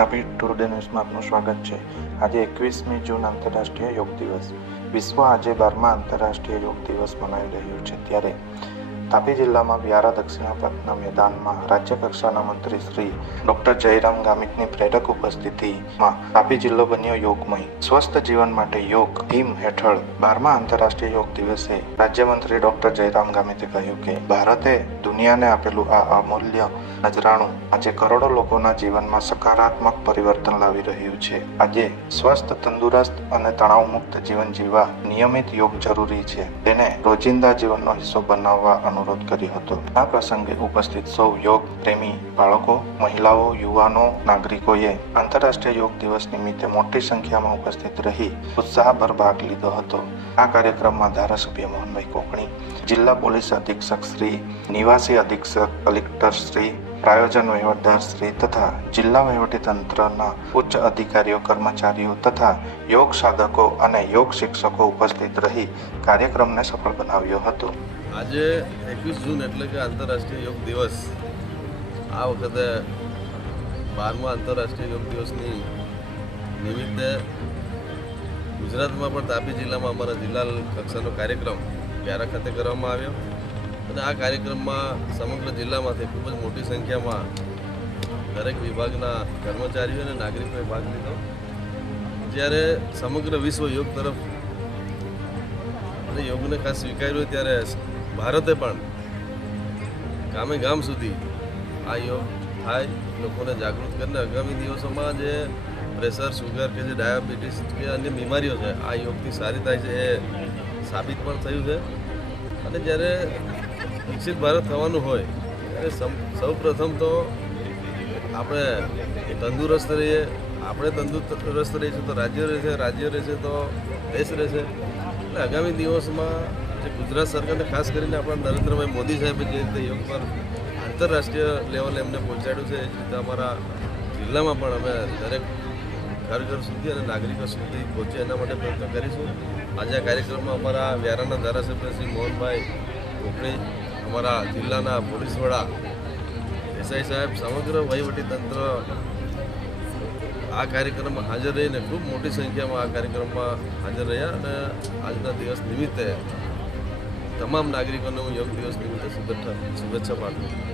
Tapi today ન્યૂઝમાં આપનું સ્વાગત છે। આજે 21મી જૂન આંતરરાષ્ટ્રીય યોગ દિવસ। વિશ્વ આજે 12મા આંતરરાષ્ટ્રીય યોગ દિવસ મનાવી રહ્યું છે, ત્યારે તાપી જિલ્લામાં વ્યારા દક્ષિણાપથના મેદાનમાં રાજ્ય કક્ષાના મંત્રી શ્રી ડૉક્ટર જયરામ ગામિતની પ્રેરક ઉપસ્થિતિમાં તાપી જિલ્લો બન્યો યોગમય। સ્વસ્થ જીવન માટે યોગ થીમ હેઠળ 12મા આંતરરાષ્ટ્રીય યોગ દિવસે રાજ્યમંત્રી ડૉક્ટર જયરામ ગામિતે કહ્યું કે ભારતે દુનિયાને આપેલું આ અમૂલ્ય નજરાણું આજે કરોડો લોકોના જીવનમાં સકારાત્મક પરિવર્તન લાવી રહ્યું છે। આજે સ્વસ્થ, તંદુરસ્ત અને તણાવમુક્ત જીવન જીવવા નિયમિત યોગ જરૂરી છે, તેને રોજિંદા જીવનનો હિસ્સો બનાવવા અનુરોધ કર્યો હતો। આ પ્રસંગે ઉપસ્થિત સૌ યોગ પ્રેમી બાળકો, મહિલાઓ, યુવાનો, નાગરિકોએ આંતરરાષ્ટ્રીય યોગ દિવસ નિમિત્તે મોટી સંખ્યામાં ઉપસ્થિત રહી ઉત્સાહભર ભાગ લીધો હતો। આ કાર્યક્રમમાં ધારાસભ્ય મોહનભાઈ કોકણી, જિલ્લા પોલીસ અધિક્ષક શ્રી, નિવાસી અધિક્ષક કલેક્ટર શ્રી, પ્રાયોજન વહીવટદાર શ્રી તથા જિલ્લા વહીવટીતંત્રના ઉચ્ચ અધિકારીઓ, કર્મચારીઓ તથા યોગ સાધકો અને યોગ શિક્ષકો ઉપસ્થિત રહી કાર્યક્રમને સફળ બનાવ્યો હતો। આજે 21 જૂન એટલે કે આંતરરાષ્ટ્રીય યોગ દિવસ। આ વખતે 12મા આંતરરાષ્ટ્રીય યોગ દિવસની નિમિત્તે ગુજરાતમાં પણ તાપી જિલ્લામાં અમારા જિલ્લા કક્ષાનો કાર્યક્રમ વ્યારા ખાતે કરવામાં આવ્યો અને આ કાર્યક્રમમાં સમગ્ર જિલ્લામાંથી ખૂબ જ મોટી સંખ્યામાં દરેક વિભાગના કર્મચારીઓ અને નાગરિકોએ ભાગ લીધો। જ્યારે સમગ્ર વિશ્વ યોગ તરફ અને યોગને ખાસ સ્વીકાર્યું ત્યારે ભારતે પણ ગામે ગામ સુધી આ યોગ થાય, લોકોને જાગૃત કરીને આગામી દિવસોમાં જે પ્રેશર, શુગર કે જે ડાયાબિટીસ કે અન્ય બીમારીઓ છે આ યોગથી સારી થાય છે એ સાબિત પણ થયું છે। અને જ્યારે વિકસિત ભારત થવાનું હોય ત્યારે સૌ પ્રથમ તો આપણે તંદુરસ્ત રહીએ। આપણે તંદુરસ્ત રહીશું તો રાજ્ય રહેશે, રાજ્ય રહેશે તો દેશ રહેશે। એટલે આગામી દિવસમાં જે ગુજરાત સરકારને ખાસ કરીને આપણા નરેન્દ્રભાઈ મોદી સાહેબે જે રીતે યોગ પર આંતરરાષ્ટ્રીય લેવલે એમને પહોંચાડ્યું છે, એ જ રીતે અમારા જિલ્લામાં પણ અમે દરેક ઘર ઘર સુધી અને નાગરિકો સુધી પહોંચે એના માટે પ્રયત્ન કરીશું। આજે આ કાર્યક્રમમાં અમારા વ્યારાના ધારાસભ્ય શ્રી મોહનભાઈ કોકણી, અમારા જિલ્લાના પોલીસ વડા એસઆઈ સાહેબ, સમગ્ર વહીવટીતંત્ર આ કાર્યક્રમમાં હાજર રહીને ખૂબ મોટી સંખ્યામાં આ કાર્યક્રમમાં હાજર રહ્યા અને આજના દિવસ નિમિત્તે તમામ નાગરિકોને હું યોગ દિવસ નિમિત્તે શુભેચ્છા પાઠવું છું।